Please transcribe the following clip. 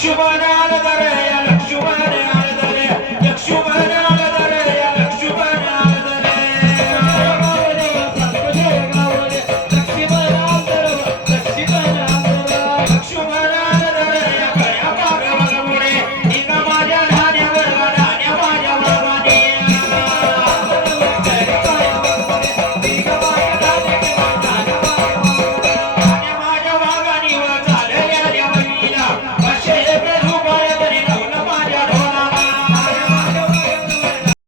Shubhana